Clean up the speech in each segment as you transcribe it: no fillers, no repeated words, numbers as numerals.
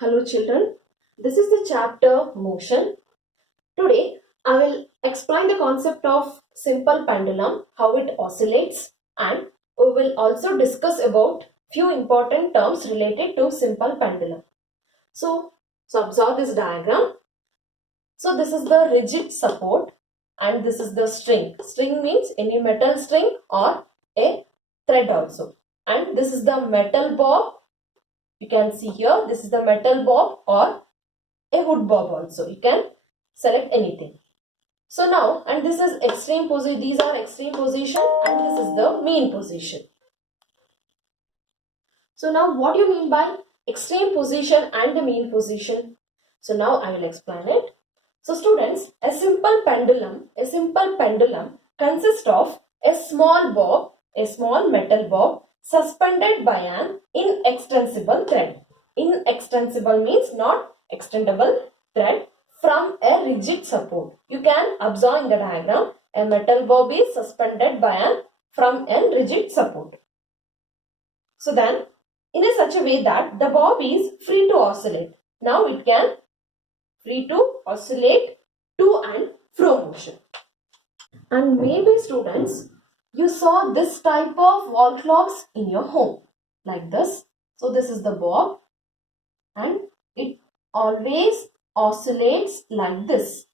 Hello children, this is the chapter motion. Today I will explain the concept of simple pendulum, how it oscillates, and we will also discuss about few important terms related to simple pendulum. So observe this diagram. So this is the rigid support and this is the string. String means any metal string or a thread also. And this is the metal bob. You can see here, this is the metal bob or a wood bob also. You can select anything. So now, and this is extreme position, these are extreme position and this is the mean position. So now what do you mean by extreme position and the mean position? So now I will explain it. So students, a simple pendulum consists of a small bob, a small metal bob suspended by an inextensible thread. Inextensible means not extendable thread from a rigid support. You can observe in the diagram, a metal bob is suspended by from a rigid support. So then, in a such a way that the bob is free to oscillate. Now it can free to oscillate to and fro motion. And maybe students, you saw this type of wall clocks in your home like this. So this is the bob and it always oscillates like this.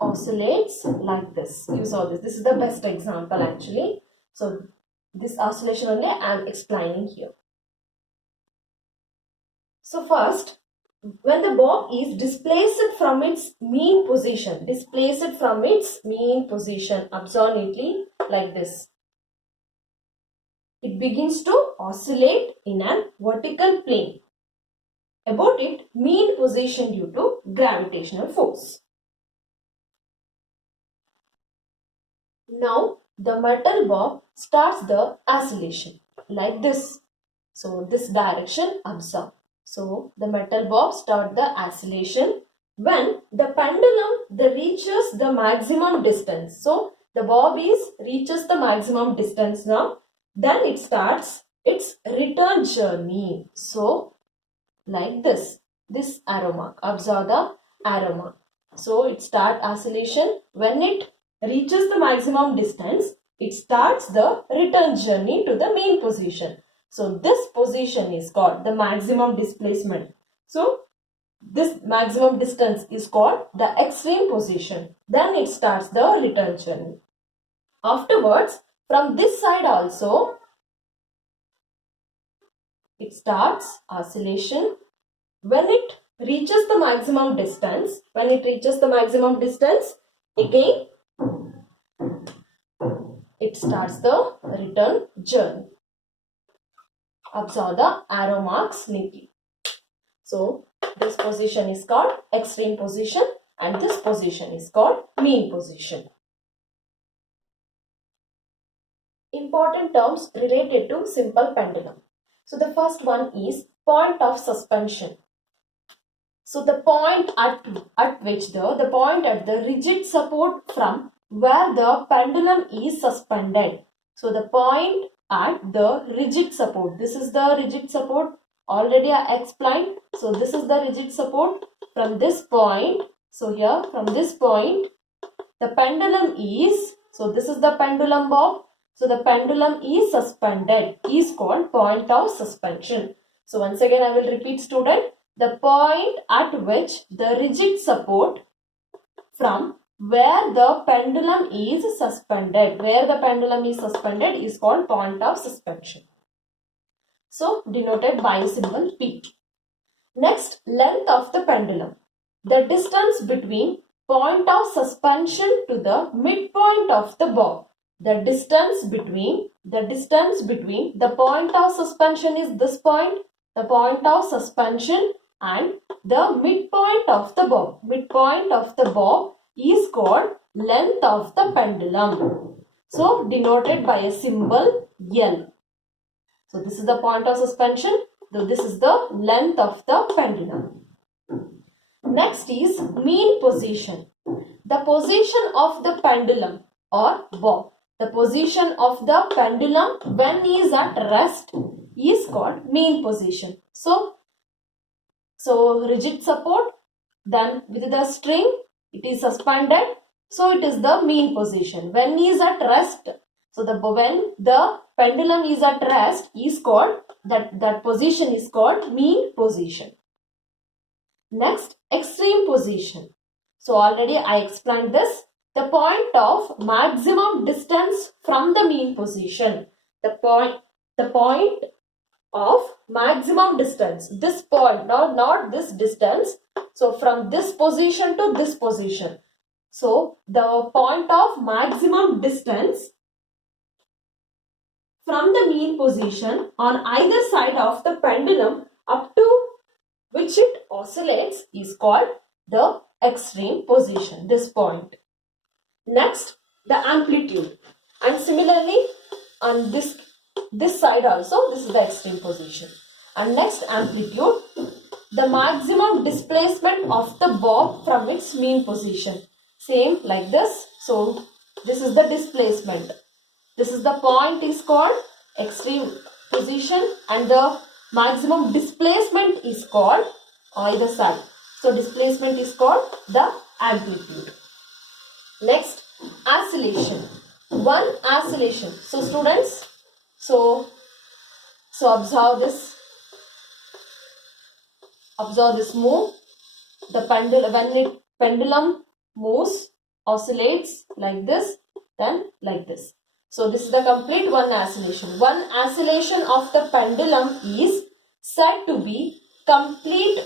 Oscillates like this. You saw this. This is the best example actually. So this oscillation only I am explaining here. So first, when the bob is displaced from its mean position, observe neatly like this. It begins to oscillate in an vertical plane about its mean position due to gravitational force. Now the metal bob starts the oscillation like this. So this direction observe. So the metal bob starts the oscillation when the pendulum reaches the maximum distance. So the bob reaches the maximum distance now. Then it starts its return journey. So like this arrow mark. Observe the arrow mark. So it starts oscillation when it reaches the maximum distance. It starts the return journey to the mean position. So this position is called the maximum displacement. So this maximum distance is called the extreme position. Then it starts the return journey. Afterwards, from this side also, it starts oscillation when it reaches the maximum distance. Again it starts the return journey. Observe the arrow marks neatly. So this position is called extreme position and this position is called mean position. Important terms related to simple pendulum. So the first one is point of suspension. So the point at the rigid support from where the pendulum is suspended. So the point at the rigid support. This is the rigid support. Already I explained. So this is the rigid support from this point. So here from this point the pendulum is, so this is the pendulum bob. So the pendulum is suspended is called point of suspension. So once again I will repeat student. The point at which the rigid support from where the pendulum is suspended. Is called point of suspension. So denoted by a symbol P. Next, length of the pendulum. The distance between point of suspension to the midpoint of the bob. The distance between the point of suspension is this point. The point of suspension and the midpoint of the bob. Midpoint of the bob is called length of the pendulum. So denoted by a symbol L. So this is the point of suspension. So this is the length of the pendulum. Next is mean position. The position of the pendulum or bob The position of the pendulum when is at rest is called mean position. So rigid support, then with the string it is suspended, so it is the mean position. When is at rest, so when the pendulum is at rest is called, that position is called mean position. Next, extreme position. So already I explained this. The point of maximum distance from the mean position. The point of maximum distance. This point, not this distance. So from this position to this position. So the point of maximum distance from the mean position on either side of the pendulum up to which it oscillates is called the extreme position, this point. Next, the amplitude. And similarly, on this side also, this is the extreme position. And next, amplitude, the maximum displacement of the bob from its mean position. Same like this. So, this is the displacement. This is the point is called extreme position, and the maximum displacement is called either side. So displacement is called the amplitude. Next, oscillation. One oscillation. So students, so observe this move. The pendulum, when pendulum moves, oscillates like this, then like this. So this is the complete one oscillation. One oscillation of the pendulum is said to be complete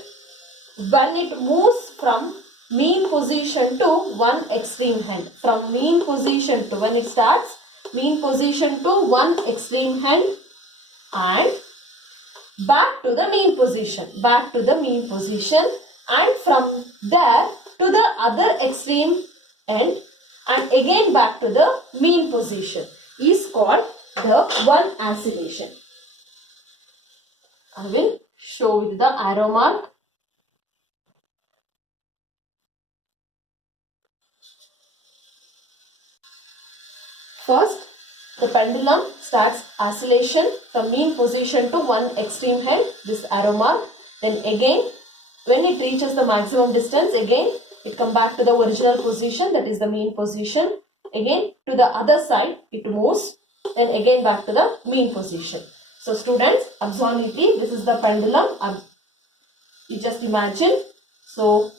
when it moves from mean position to one extreme end. From mean position to, when it starts, mean position to one extreme end and back to the mean position. Back to the mean position, and from there to the other extreme end and again back to the mean position is called the one oscillation. I will show with the arrow mark. First, the pendulum starts oscillation from mean position to one extreme end, this arrow mark. Then again, when it reaches the maximum distance, again it come back to the original position, that is the mean position. Again to the other side it moves, and again back to the mean position. So students, observe neatly, this is the pendulum. You just imagine. So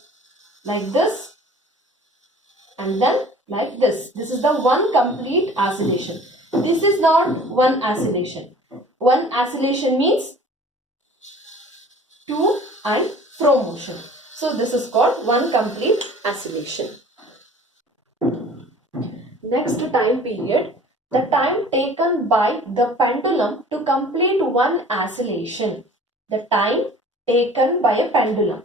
like this and then like this. This is the one complete oscillation. This is not one oscillation. One oscillation means to and fro motion. So this is called one complete oscillation. Next time period, the time taken by the pendulum to complete one oscillation. The time taken by a pendulum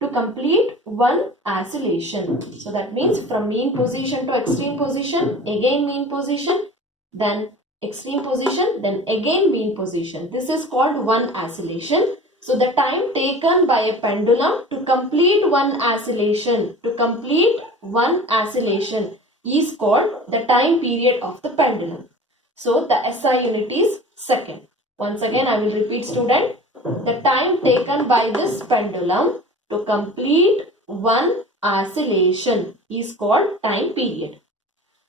to complete one oscillation. So that means from mean position to extreme position, again mean position, then extreme position, then again mean position. This is called one oscillation. So the time taken by a pendulum to complete one oscillation, is called the time period of the pendulum. So the SI unit is second. Once again I will repeat, student. The time taken by this pendulum to complete one oscillation is called time period.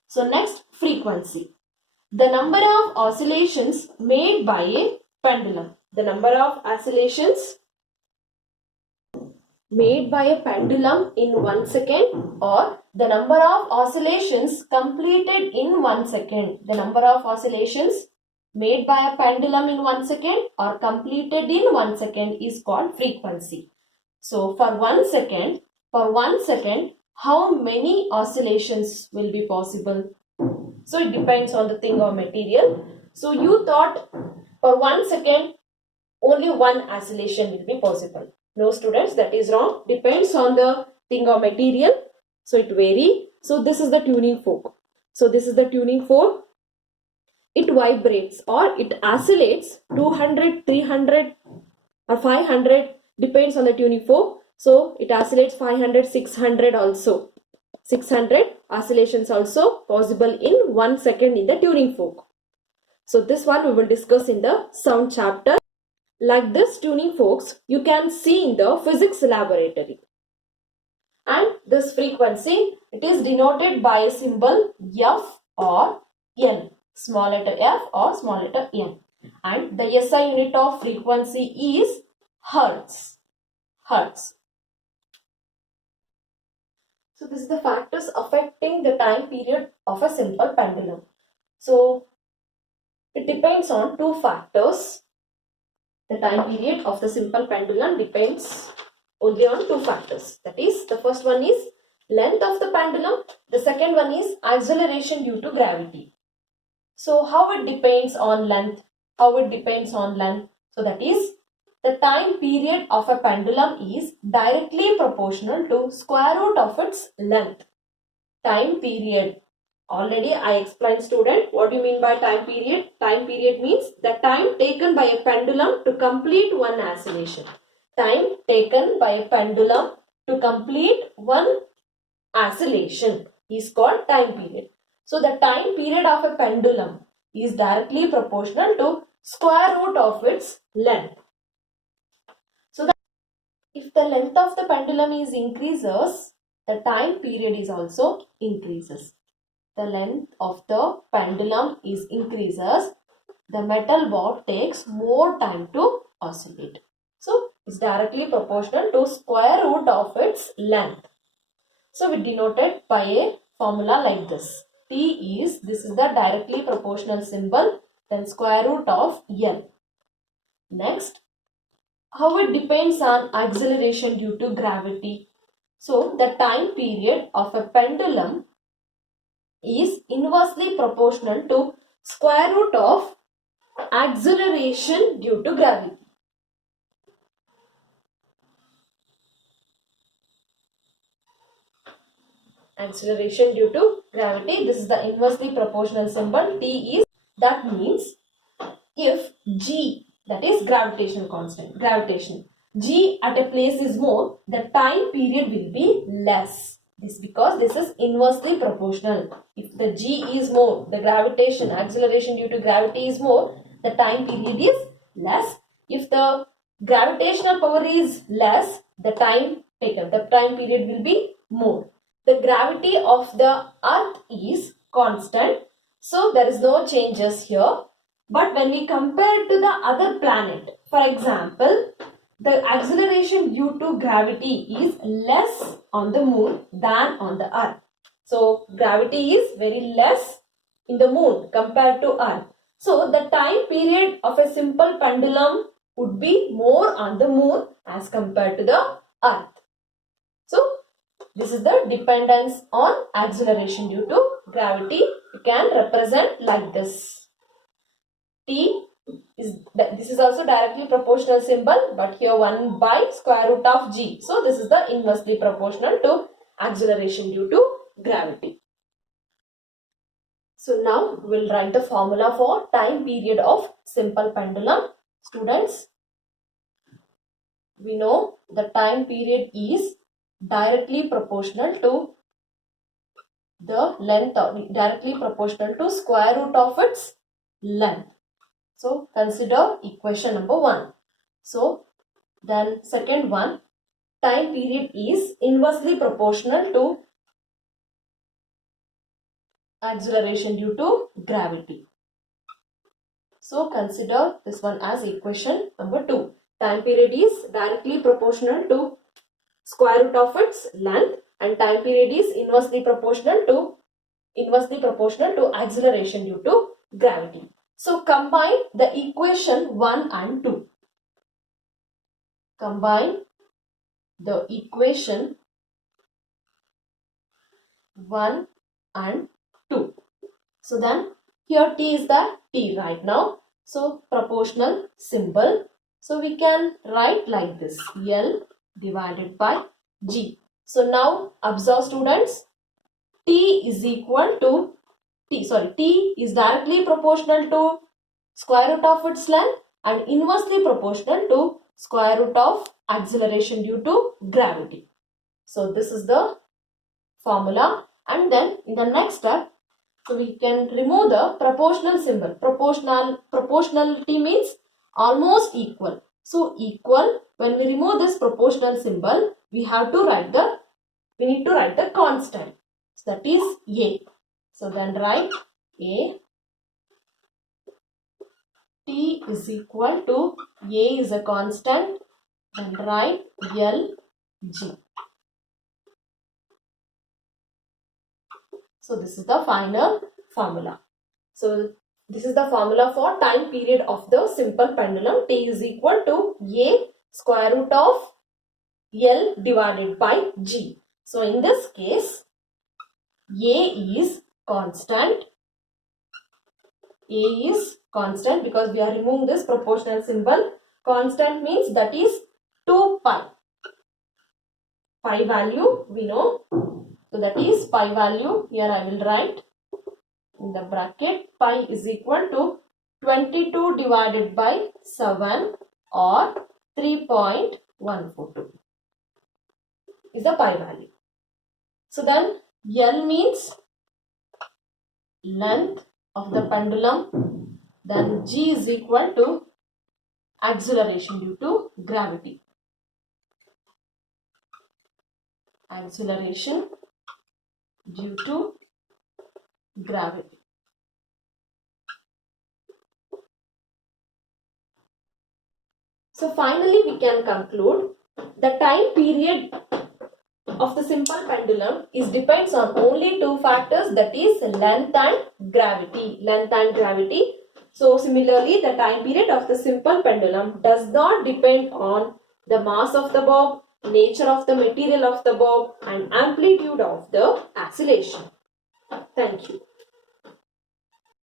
So next, frequency. The number of oscillations made by a pendulum. The number of oscillations made by a pendulum in 1 second, or the number of oscillations completed in 1 second. The number of oscillations made by a pendulum in 1 second or completed in 1 second is called frequency. So for 1 second, how many oscillations will be possible? So it depends on the thing or material. So you thought for 1 second only one oscillation will be possible. No students, that is wrong. Depends on the thing or material. So it varies. So this is the tuning fork. It vibrates or it oscillates 200, 300 or 500, depends on the tuning fork. So it oscillates 500, 600 also. 600 oscillations also possible in 1 second in the tuning fork. So this one we will discuss in the sound chapter. Like this tuning forks you can see in the physics laboratory. And this frequency, it is denoted by a symbol F or N, small letter F or small letter N. And the SI unit of frequency is Hertz. Hertz. So this is the factors affecting the time period of a simple pendulum. So it depends on two factors. The time period of the simple pendulum depends only on two factors. That is, the first one is length of the pendulum. The second one is acceleration due to gravity. So how it depends on length? So that is, the time period of a pendulum is directly proportional to square root of its length. Time period. Already I explained, student, what do you mean by time period? Time period means the time taken by a pendulum to complete one oscillation. Time taken by a pendulum to complete one oscillation is called time period. So the time period of a pendulum is directly proportional to square root of its length. So that if the length of the pendulum is increases, the time period is also increases. The length of the pendulum is increases, the metal bar takes more time to oscillate. So it's directly proportional to square root of its length. So we denote it by a formula like this. T is, this is the directly proportional symbol, then square root of L. Next, how it depends on acceleration due to gravity. So the time period of a pendulum is inversely proportional to square root of acceleration due to gravity. Acceleration due to gravity, this is the inversely proportional symbol. T is, that means if G, that is gravitational constant, gravitation, G at a place is more, the time period will be less. This because this is inversely proportional. If the G is more, the gravitation, acceleration due to gravity is more, the time period is less. If the gravitational power is less, the time taken, the time period will be more. The gravity of the earth is constant, so there is no changes here. But when we compare to the other planet, for example, the acceleration due to gravity is less on the moon than on the earth. So gravity is very less in the moon compared to earth. So the time period of a simple pendulum would be more on the moon as compared to the earth. So this is the dependence on acceleration due to gravity. You can represent like this. T is, this is also directly proportional symbol, but here 1 by square root of G. So this is the inversely proportional to acceleration due to gravity. So now we will write the formula for time period of simple pendulum. Students, we know the time period is directly proportional to the length, or directly proportional to square root of its length. So consider equation number 1. So then second one, time period is inversely proportional to acceleration due to gravity. So consider this one as equation number 2. Time period is directly proportional to square root of its length, and time period is inversely proportional to acceleration due to gravity. So combine the equation 1 and 2. Combine the equation 1 and 2. So then here T is the T right now. So proportional symbol. So we can write like this, L divided by G. So now observe, students, T is equal to T is directly proportional to square root of its length and inversely proportional to square root of acceleration due to gravity. So this is the formula, and then in the next step, so we can remove the proportional symbol. Proportionality means almost equal. So equal, when we remove this proportional symbol, we need to write the constant. So that is A. So then write A. T is equal to A is a constant, and write L G. So this is the final formula. So this is the formula for time period of the simple pendulum. T is equal to A square root of L divided by G. So in this case, A is constant. A is constant because we are removing this proportional symbol. Constant means that is 2 pi. Pi value we know. So that is pi value. Here I will write in the bracket. Pi is equal to 22 divided by 7 or 3.142 is the pi value. So then L means length of the pendulum. Then G is equal to acceleration due to gravity. Acceleration due to gravity. So finally we can conclude the time period of the simple pendulum depends on only two factors, that is length and gravity. Length and gravity. So similarly, the time period of the simple pendulum does not depend on the mass of the bob, nature of the material of the bob, and amplitude of the oscillation. Thank you.